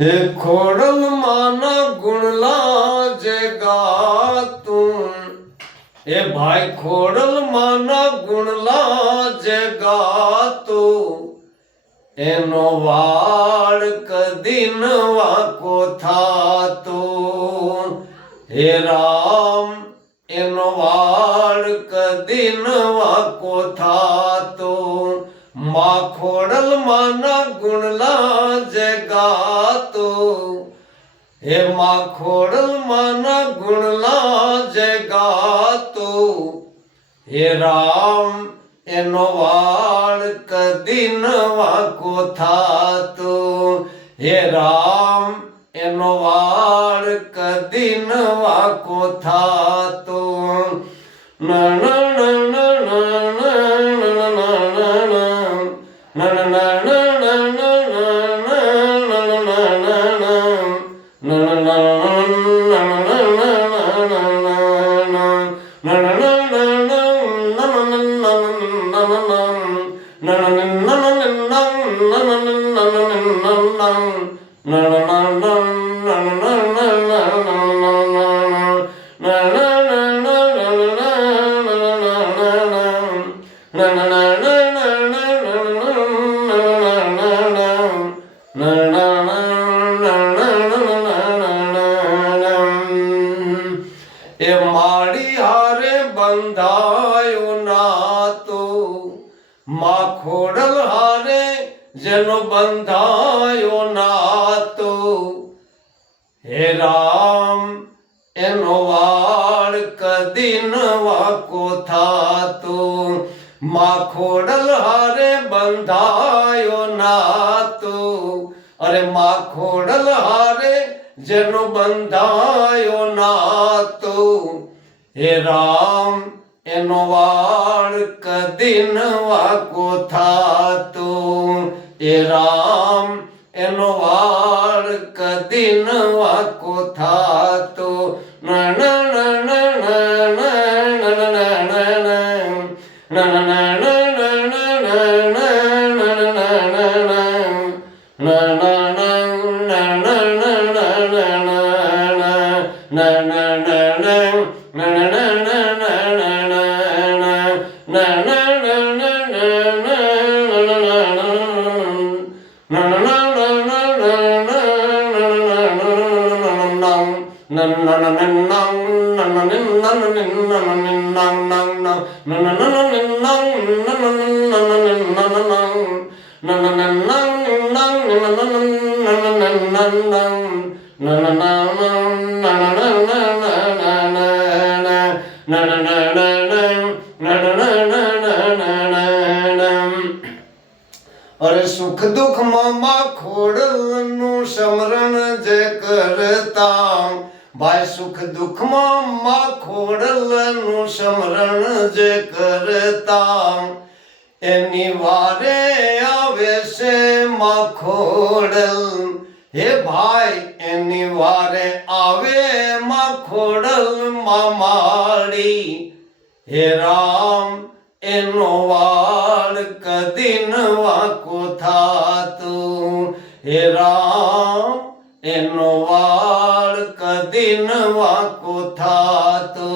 हे खोडल माना गुणला जे गातूं ए भाई खोडल माना गुणला जे गातो एनो वाड़ कदीन वाको थातो हे राम एनो वाड़ कदीन वाको थातो माँ खोडल माना गुणला जे गातो हे माँ खोडल माना गुणला जे गातो हे राम एनो वाड़ कदी न वाको थातो हे राम एनो वाड़ कदी न वाको थातो न न न न ए माड़ी हारे बंधायो नातो माँ खोडल हारे जनो बंधायो नातो हे राम एनो वाड़ कदी न वाको थातो माँ खोडल हारे बंधायो नातो अरे माँ खोडल हारे जनो बंधायो नातो हे राम एनो वाड़ कदी न वाको थातो हे राम एनो वाड़ कदी न वाको थातो न न न न न न न न अरे सुख दुख मामा खोडल नु समरण जे करता भाई सुख दुख मामा खोडल नु समरण जे करता एनी वारे आवे से माँ खोडल हे भाई एनी वारे आवे माँ खोडल मामाड़ी हे राम एनो वाड़ कदी न वाको थातो हे राम एनो वाड़ कदी न वाको थातो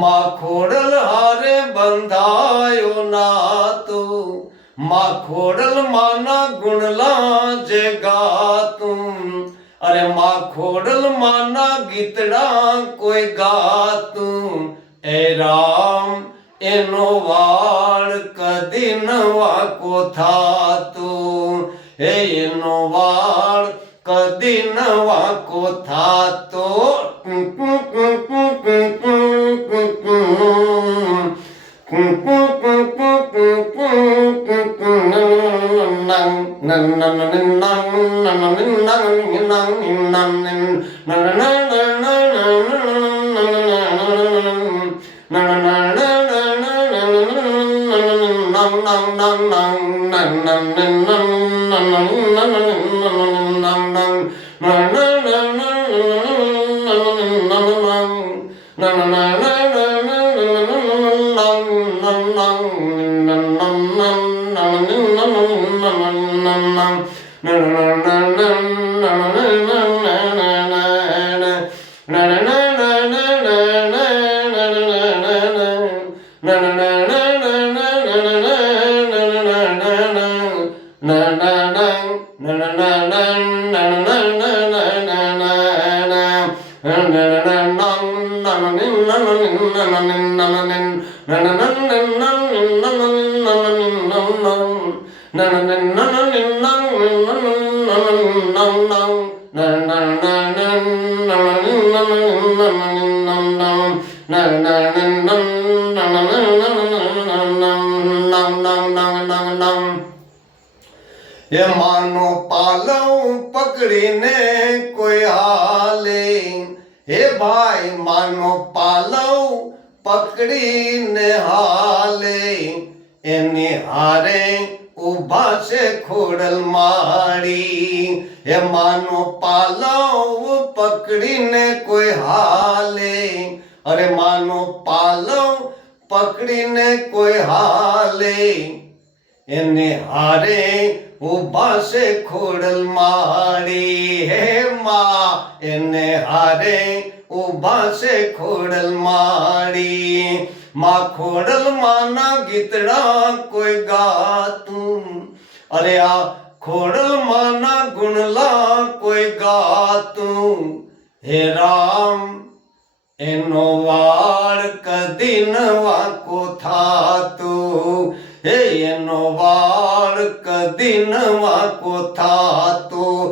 माँ खोडल हारे बंधायो नातो माँ खोडल माना गुणला जे गातूं अरे माँ खोडल माना गीतड़ा कोई गातूं ए राम एनो वाड़ कदी न वाको थातो हे एनो वाड़ कदी न वाको थातो એ માનો પાલવ પકડીને કોઈ હાલે, હે ભાઈ માનો પાલવ પકડીને હાલે, એની હારે ઉભા છે ખોડલ માડી. હે માનો પાલવ પકડીને કોઈ હાલે, અરે માનો પાલવ પકડીને કોઈ હાલે, એને હારે ઉભા છે ખોડલ માડી. હે માં એને હારે ઉભા છે ખોડલ માડી. માં ખોડલ માના ગીતડા કોઈ ગાતું, અરે આ ખોડલ માના ગુણલા કોઈ ગાતું. હે રામ એનો વાળ કદી ન વાંકો થાતું, હે એનો વાળ કદી ન વાંકો થાતું.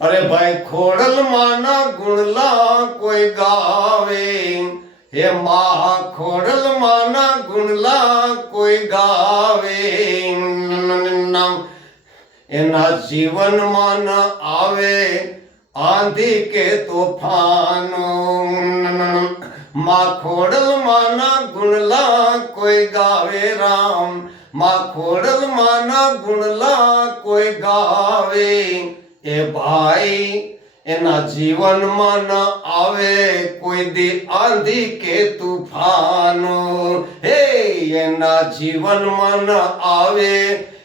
અરે ભાઈ ખોડલ માના ગુણલા કોઈ ગાવે, હે મા ખોડલ માના ગુણલા કોઈ ગાવે. એના જીવનમાં ન આવે આંધી કે તોફાનો, માં ખોડલ માના ગુણલા કોઈ ગાવે. રામ માં ખોડલ માના ગુણલા કોઈ ગાવે. એ ભાઈ એના જીવનમાં ન આવે કોઈ દી આંધી કે તૂફાનો, હે એના જીવનમાં ન આવે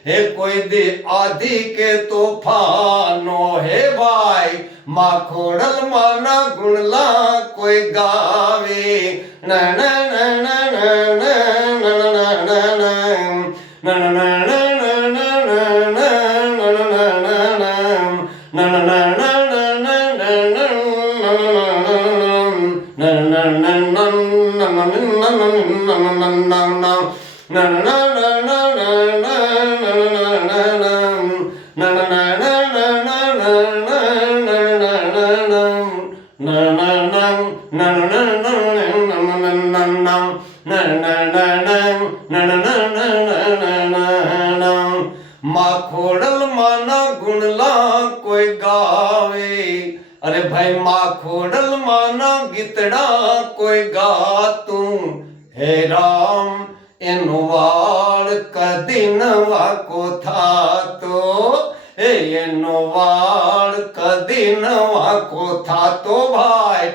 હે કોઈ દી આંધી કે તોફાનો. હે ભાઈ માં ખોડલ માના ગુણલા કોઈ ગાવે. માં ખોડલ માના ગુણલા કોઈ ગાવે, અરે ભાઈ માં ખોડલ માના ગીતડા કોઈ ગાતું. હે રામ એનો વાળ કદી ન વાંકો થાતો, હે એનો વાળ કદી ન વાંકો થાતો. ભાઈ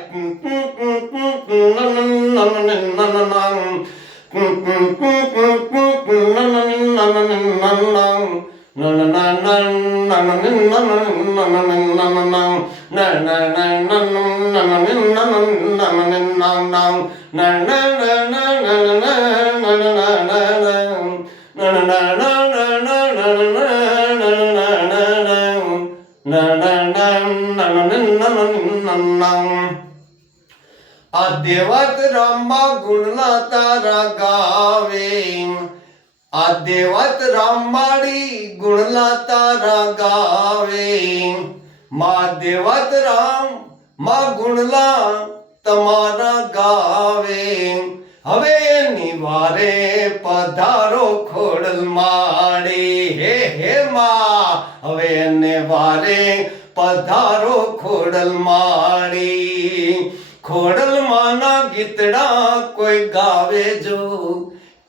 देवत रामा गुणला तारा गावे देवत रामाड़ी गुणला तारा गावे माँ देवत राम माँ गुणला तमारा गावे हवे निवारे पधारो खोडल माड़ी हे माँ हवे निवारे पधारो खोडल माड़ी खोडल माना गीतड़ा कोई गावे जो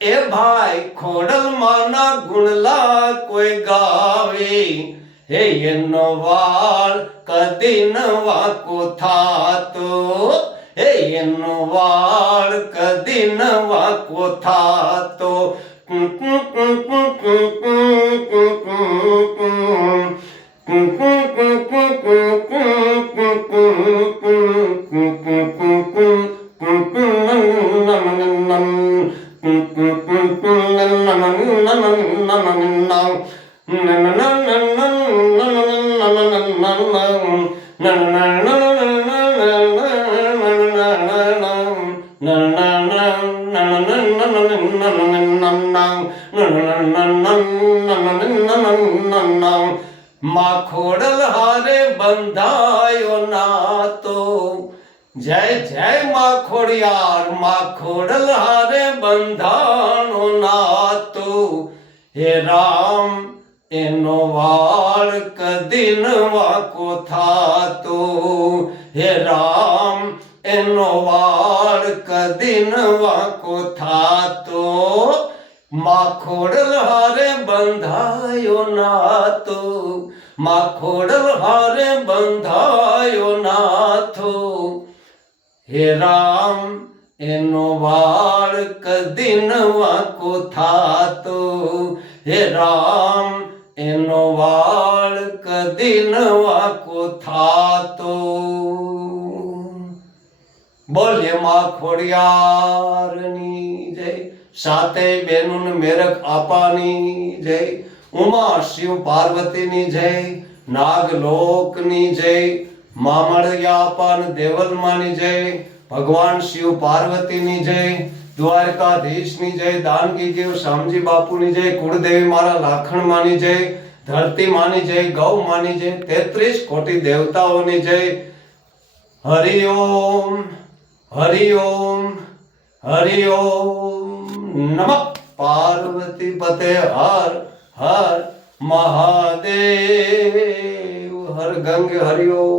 ए भाई खोडल माना गुणला कोई गावे हे एनो वाळ कदी नवा को थातो हे एनो वाळ कदी नवा को थातो माँ खोडल हारे बंधायो नातो जय जय माँ खोड़ियार माँ खोडल हारे बंधानो नातो हे राम एनो वाळ कदी नवा को थातो हे राम एनो वाळ कदी नवा को थातो माँ खोडल हारे बंधायो नातो माँ खोडल हारे बंधायो नाथो हे राम एनो वाळ कदी नवा को थातो हे राम एनो वाळ कदी नवा को थातो बोले माँ खोड़ियारनी जय साते बेनुन मेरक आपानी जय उमा शिव पार्वतीनी जय नागलोकनी जय मामड़यापान देवल मानी जय भगवान शिव पार्वतीनी जय द्वारकाधीशनी जय दानकी देव शामजी बापूनी जय कुलदेवी मारा लाखण मानी जय धरती मानी जय गौ मानी जय 33 कोटि देवताओनी जय हरि ओम हरि ओम हरि ओम नमः पार्वती पते हर हर महादेव हर गंगे हरि ओम।